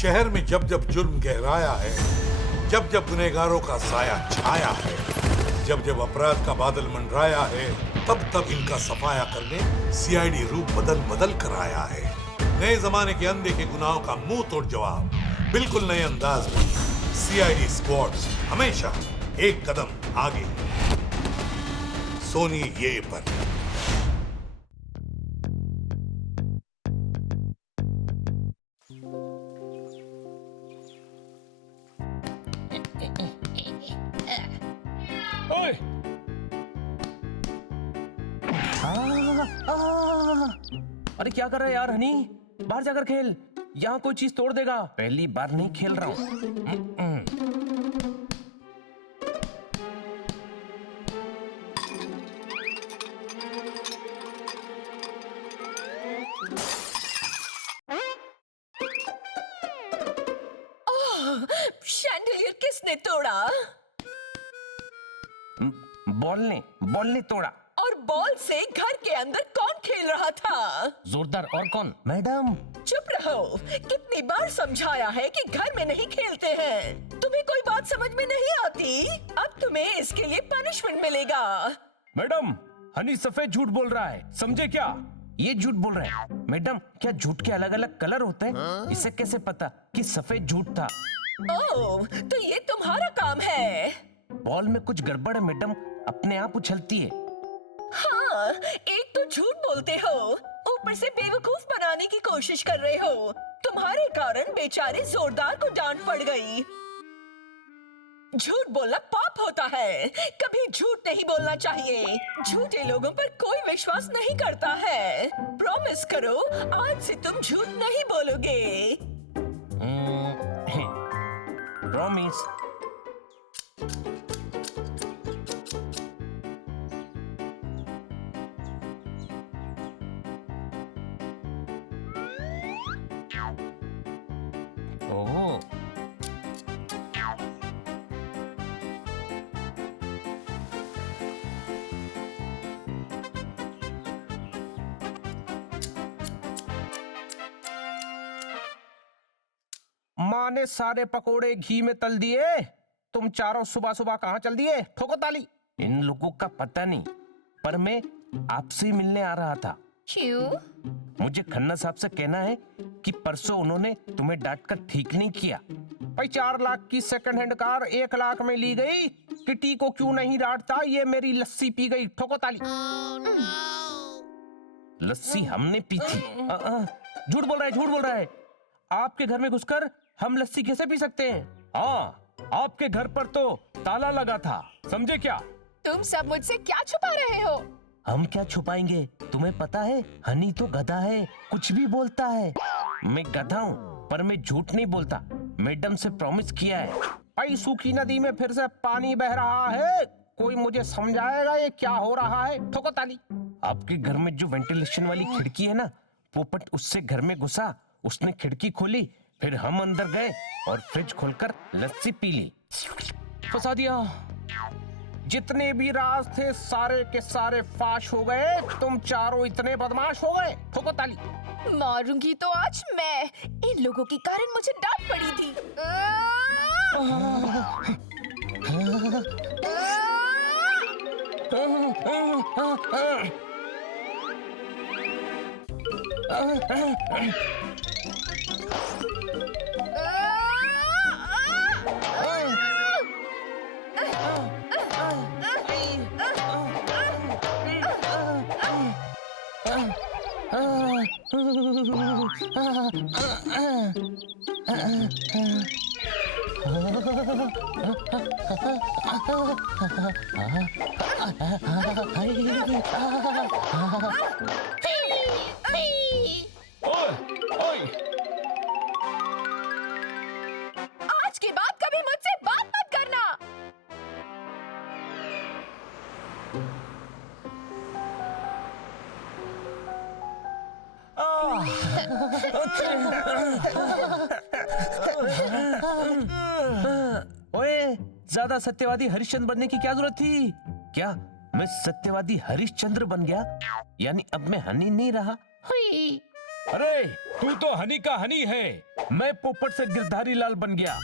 शहर में जब जब जुर्म गहराया है, जब जब गुनहगारों का साया छाया है, जब जब अपराध का बादल मंडराया है, तब तब इनका सफाया करने सीआईडी रूप बदल बदल कर आया है। नए जमाने के अंधे के गुनाहों का मुंह तोड़ जवाब बिल्कुल नए अंदाज में। सीआईडी स्क्वाड हमेशा एक कदम आगे। सोनी ये पर। ओए! अरे क्या कर रहा है यार हनी? बाहर जाकर खेल, यहाँ कोई चीज तोड़ देगा। पहली बार नहीं खेल रहा हूँ। शैंडलियर किसने तोड़ा? बॉल ने तोड़ा। और बॉल से घर के अंदर कौन खेल रहा था? जोरदार और कौन? मैडम। चुप रहो। कितनी बार समझाया है कि घर में नहीं खेलते हैं। तुम्हें कोई बात समझ में नहीं आती? अब तुम्हें इसके लिए पनिशमेंट मिलेगा। मैडम, हनी सफेद झूठ बोल रहा है, समझे क्या? ये झूठ बोल रहे हैं। मैडम, क्या झूठ के अलग अलग कलर होते हैं? इसे कैसे पता कि सफेद झूठ था? ओह, तो ये तुम्हारा काम है। बॉल में कुछ गड़बड़ है मैडम, अपने आप उछलती है। हाँ, एक तो झूठ बोलते हो, ऊपर से बेवकूफ बनाने की कोशिश कर रहे हो। तुम्हारे कारण बेचारे जोरदार को डांट पड़ गई। झूठ बोलना पाप होता है। कभी झूठ नहीं बोलना चाहिए। झूठे लोगों पर कोई विश्वास नहीं करता है। प्रॉमिस करो, आज से तुम झूठ नहीं बोलोगे। प्रॉमिस। ओह, माँ ने सारे पकोड़े घी में तल दिए। तुम चारों सुबह सुबह कहाँ चल दिए? ठोको ताली। इन लोगों का पता नहीं, पर मैं आपसे मिलने आ रहा था। क्यों? मुझे खन्ना साहब से कहना है कि परसों उन्होंने तुम्हें डांट कर ठीक नहीं किया। भाई 4 लाख की सेकंड हैंड कार 1 लाख में ली गई। किटी को क्यों नहीं डांटता? ये मेरी लस्सी पी गई। ठोको ताली। लस्सी हमने पी थी। झूठ बोल रहा है। आपके घर में घुसकर हम लस्सी कैसे पी सकते हैं? हाँ, आपके घर पर तो ताला लगा था, समझे क्या? तुम सब मुझसे क्या छुपा रहे हो? हम क्या छुपाएंगे? तुम्हें पता है, हनी तो गधा है, कुछ भी बोलता है। मैं गधा हूँ, पर मैं झूठ नहीं बोलता। मैडम से प्रॉमिस किया है। भाई सूखी नदी में फिर से पानी बह रहा है। कोई मुझे समझाएगा ये क्या हो रहा है? ठोको ताली। आपके घर में जो वेंटिलेशन वाली खिड़की है ना, पोपट उससे घर में घुसा, उसने खिड़की खोली, फिर हम अंदर गए और फ्रिज खोलकर लस्सी पी ली। फंसा दिया। जितने भी राज थे सारे के सारे फाश हो गए। तुम चारों इतने बदमाश हो गए। ठोको ताली। मारूंगी तो आज मैं। इन लोगों के कारण मुझे डांट पड़ी थी। आज के बाद कभी मुझसे बात मत करना। ओए, ज्यादा सत्यवादी हरिश्चंद्र बनने की क्या जरूरत थी? क्या मैं सत्यवादी हरिश्चंद्र बन गया? यानी अब मैं हनी नहीं रहा? हुई। अरे तू तो हनी का हनी है, मैं पोपट से गिरधारी लाल बन गया।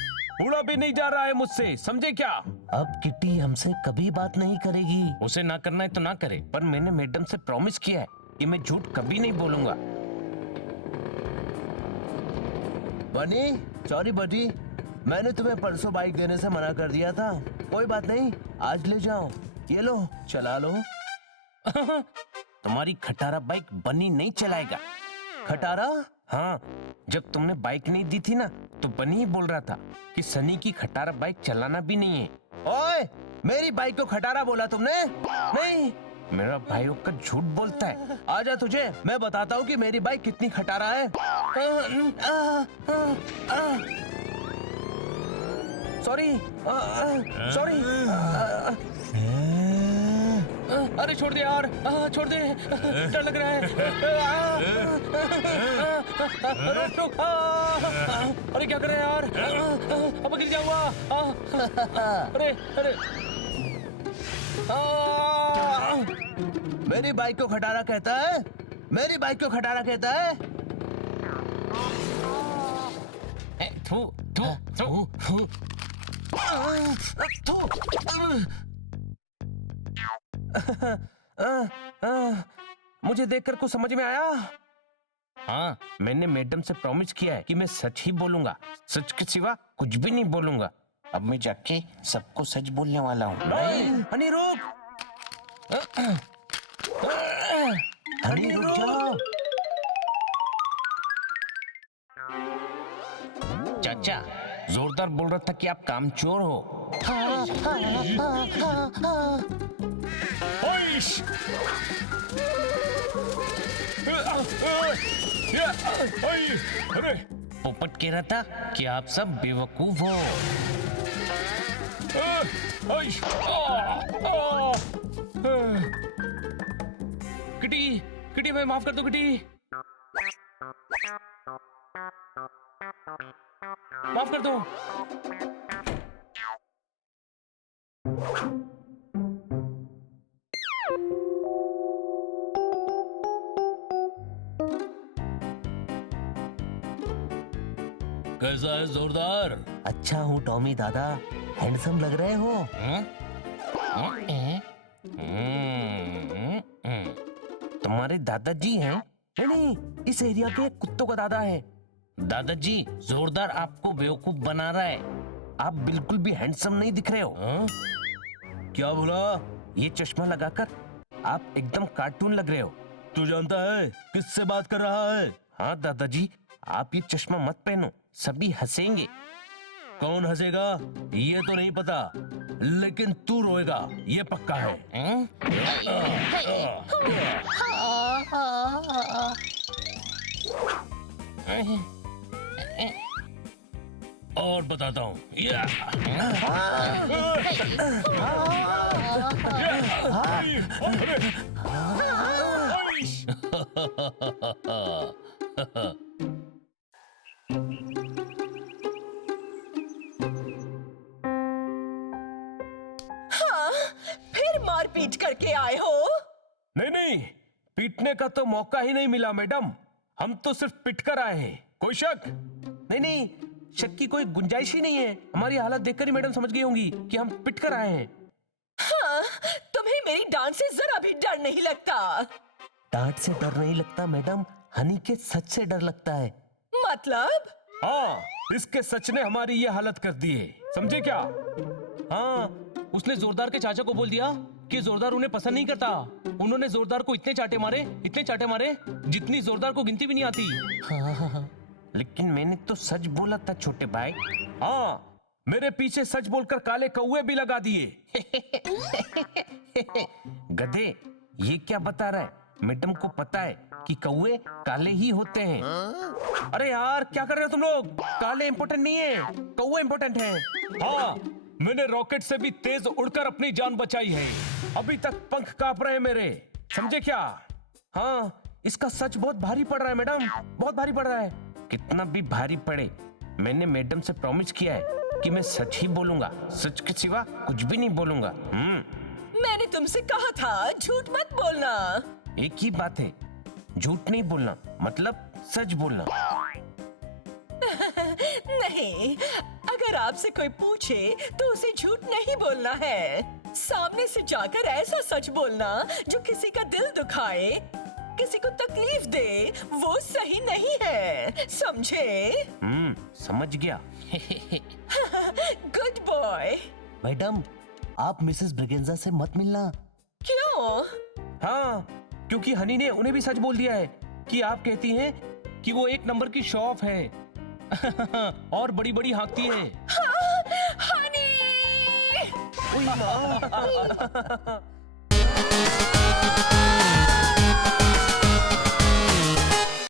उड़ा भी नहीं जा रहा है मुझसे, समझे क्या? अब किट्टी हमसे कभी बात नहीं करेगी। उसे ना करना है तो ना करे, पर मैंने मैडम से प्रॉमिस किया है कि मैं झूठ कभी नहीं बोलूंगा। बनी, सॉरी बटी, मैंने तुम्हें परसों बाइक देने से मना कर दिया था। कोई बात नहीं, आज ले जाओ, ये लो, चला लो। तुम्हारी खटारा बाइक बनी नहीं चलाएगा। खटारा? हाँ, जब तुमने बाइक नहीं दी थी ना, तो बनी ही बोल रहा था कि सनी की खटारा बाइक चलाना भी नहीं है। ओए, मेरी बाइक को खटारा बोला तुमने? नहीं, मेरा भाई का झूठ बोलता है। आजा, तुझे मैं बताता हूँ कि मेरी बाइक कितनी खटारा है। Sorry, sorry. अरे छोड़ दे यार, छोड़ दे, डर लग रहा है। रुक रुक, अरे क्या कर रहे हैं यार, अब गिर जाऊंगा। अरे अरे, मेरी बाइक को खटारा कहता है, मेरी बाइक को खटारा कहता है। थू थू थू थू। मुझे देखकर कुछ समझ में आया? हाँ, मैंने मैडम से प्रॉमिस किया है कि मैं सच ही बोलूंगा, सच के सिवा कुछ भी नहीं बोलूंगा। अब मैं जाके सबको सच बोलने वाला हूँ। हनी रुक, हनी रुक जाओ। चाचा, जोरदार बोल रहा था कि आप कामचोर हो। अरे पोपट कह रहा था कि आप सब बेवकूफ हो। किटी, किटी, मैं माफ कर दो किटी, माफ कर दो। कैसा है जोरदार? अच्छा हूँ टॉमी दादा, हैंडसम लग रहे हो। तुम्हारे दादाजी हैं? नहीं, इस एरिया के कुत्तों का दादा है। दादाजी, जोरदार आपको बेवकूफ बना रहा है। आप बिल्कुल भी हैंडसम नहीं दिख रहे हो। क्या बोला? ये चश्मा लगाकर आप एकदम कार्टून लग रहे हो। तू जानता है किससे बात कर रहा है? हाँ दादाजी, आप ये चश्मा मत पहनो, सभी हंसेंगे। कौन हंसेगा ये तो नहीं पता, लेकिन तू रोएगा ये पक्का है। और बताता हूँ। हाँ, फिर मारपीट करके आए हो? नहीं नहीं, पीटने का तो मौका ही नहीं मिला मैडम, हम तो सिर्फ पिट कर आए हैं। कोई शक? नहीं नहीं, शक की कोई गुंजाइश ही नहीं है। हमारी हालत देखकर ही मैडम समझ गई होंगी कि हम पिट कर आए हैं। हाँ, तुम्हें मेरी डांट से जरा भी डर नहीं लगता? डांट से डर नहीं लगता मैडम, हनी के सच से डर लगता है। मतलब? हाँ, इसके सच ने हमारी ये हालत कर दी है, समझे क्या? हाँ, उसने जोरदार के चाचा को बोल दिया कि जोरदार उन्हें पसंद नहीं करता। उन्होंने जोरदार को इतने चाटे मारे जितनी जोरदार को गिनती भी नहीं आती। हाँ, लेकिन मैंने तो सच बोला था छोटे भाई। हाँ, मेरे पीछे सच बोलकर काले कौवे भी लगा दिए। गधे, ये क्या बता रहा है? मैडम को पता है कि कौवे काले ही होते हैं। अरे यार, क्या कर रहे हो तुम लोग? काले इंपॉर्टेंट नहीं है, कौवे इंपॉर्टेंट है। हाँ, मैंने रॉकेट से भी तेज उड़कर अपनी जान बचाई है। अभी तक पंख कांप रहे हैं मेरे, समझे क्या? हाँ, इसका सच बहुत भारी पड़ रहा है मैडम, बहुत भारी पड़ रहा है। कितना भी भारी पड़े, मैंने मैडम से प्रॉमिस किया है कि मैं सच ही बोलूंगा, सच के सिवा कुछ भी नहीं बोलूंगा। मैंने तुमसे कहा था झूठ मत बोलना। एक ही बात है, झूठ नहीं बोलना मतलब सच बोलना। नहीं, अगर आपसे कोई पूछे तो उसे झूठ नहीं बोलना है। सामने से जाकर ऐसा सच बोलना जो किसी का दिल दुखाए, किसी को तकलीफ दे, वो सही नहीं है, समझे? समझ गया। Good boy. मैडम, आप मिसेस ब्रिगेंजा से मत मिलना। क्यों? हाँ, क्योंकि हनी ने उन्हें भी सच बोल दिया है कि आप कहती हैं कि वो एक नंबर की शो ऑफ है और बड़ी बड़ी हाँकती है। हनी! ओए माँ।